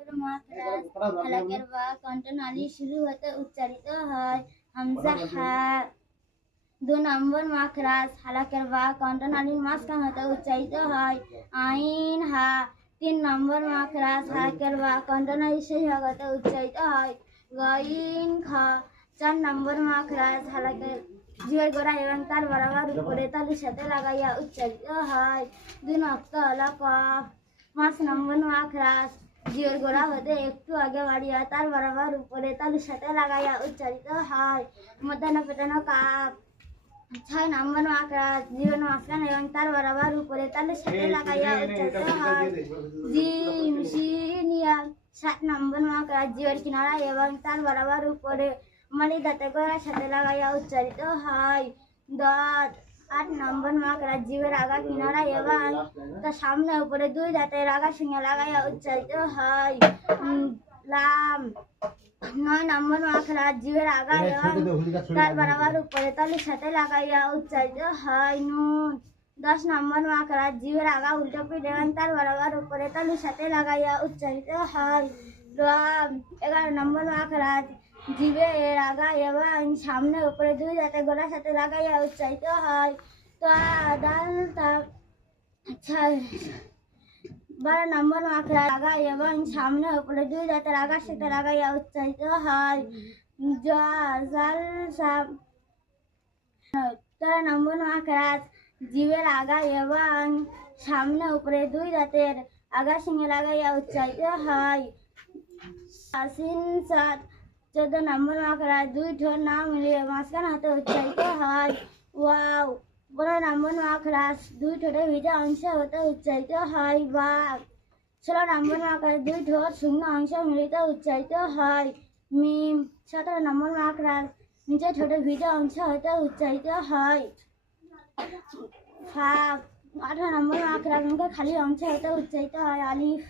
নম্বর মাখরাজ হালাকের বা কণ্ঠনালী শুরু হতে উচ্চারিত হয় হামজা হা। 2 নম্বর মাখরাজ হালাকের বা কণ্ঠনালীর মাঝখান হতে উচ্চারিত হয় আইন হা। 3 নম্বর মাখরাজ হালাকের বা কণ্ঠনালীর শেষ ভাগ হতে উচ্চারিত হয় গইন খা। 4 নম্বর মাখরাজ হালাকের জিহ্বার গোড়া এবং তার বরাবর উপরে তালুর সাথে লাগাইয়া উচ্চারিত হয় 2 নক্তা হলো কফ। 5 নম্বর মাখরাজ জিহ্বার গোড়া হতে একটু আগে বাড়িয়া তার বরাবর উপরে তালুর সাথে লাগাইয়া উচ্চারিত হয় মধ্যাহ্ন পেটানো কাপ। 6 নম্বর মাখরাজ জিহ্বার মাঝখান এবং তার বরাবর উপরে তালুর সাথে লাগাইয়া উচ্চারিত হয় জিম শিন ইয়া। 7 নম্বর মাখরাজ জিহ্বার কিনারা এবং তার বরাবর উপরে মালি দাঁতের গোড়ার সাথে লাগাইয়া উচ্চারিত হয় দত। 8 নম্বর মাখরাজ জিহ্বার আগা কিনারা এবং তার সামনে উপরে 2 দাঁতের আগা সঙ্গে লাগাইয়া উচ্চারিত হয় লাম। 9 নম্বর মাখরাজ জিহ্বার আগা এবং তার বরাবর উপরে তালুর সাথে লাগাইয়া উচ্চারিত হয় নুন। 10 নম্বর মাখরাজ জিহ্বার আগা উল্টো পিঠ এবং তার বরাবর উপরে তালুর সাথে লাগাইয়া উচ্চারিত হয় রাম। 11 নম্বর মাখরাজ জিহ্বার আগা এবং সামনে উপরে 2 দাঁতের গোড়ার সাথে লাগাইয়া উচ্চারিত হয় তা দাল তা। 12 নম্বর মাখরাজ আগা এবং সামনে উপরে 2 দাঁতের আগার সাথে লাগাইয়া উচ্চারিত হয় জাল সা। 13 নম্বর মাখরাজ জিহ্বার আগা এবং সামনে উপরে 2 দাঁতের আগার সঙ্গে লাগাইয়া উচ্চারিত হয় সিন সাত। 14 নম্বর মাখরাজ 2 ঠোঁট না মিলিয়ে মাঝখান হতে উচ্চারিত হয় ওয়াও। 15 নম্বর মাখরাজ 2 ঠোঁটের ভিজা অংশ হতে উচ্চারিত হয় বাঘ। 16 নম্বর মাখরাজ 2 ঠোঁট শুকনো অংশ মিলিত উচ্চারিত হয় মিম। 17 নম্বর মাখরাজ নিচের ঠোঁটের ভিজা অংশ হতে উচ্চারিত হয় ফা। 18 নম্বর মাখরাজ মুখের খালি অংশ হতে উচ্চারিত হয় আলিফ।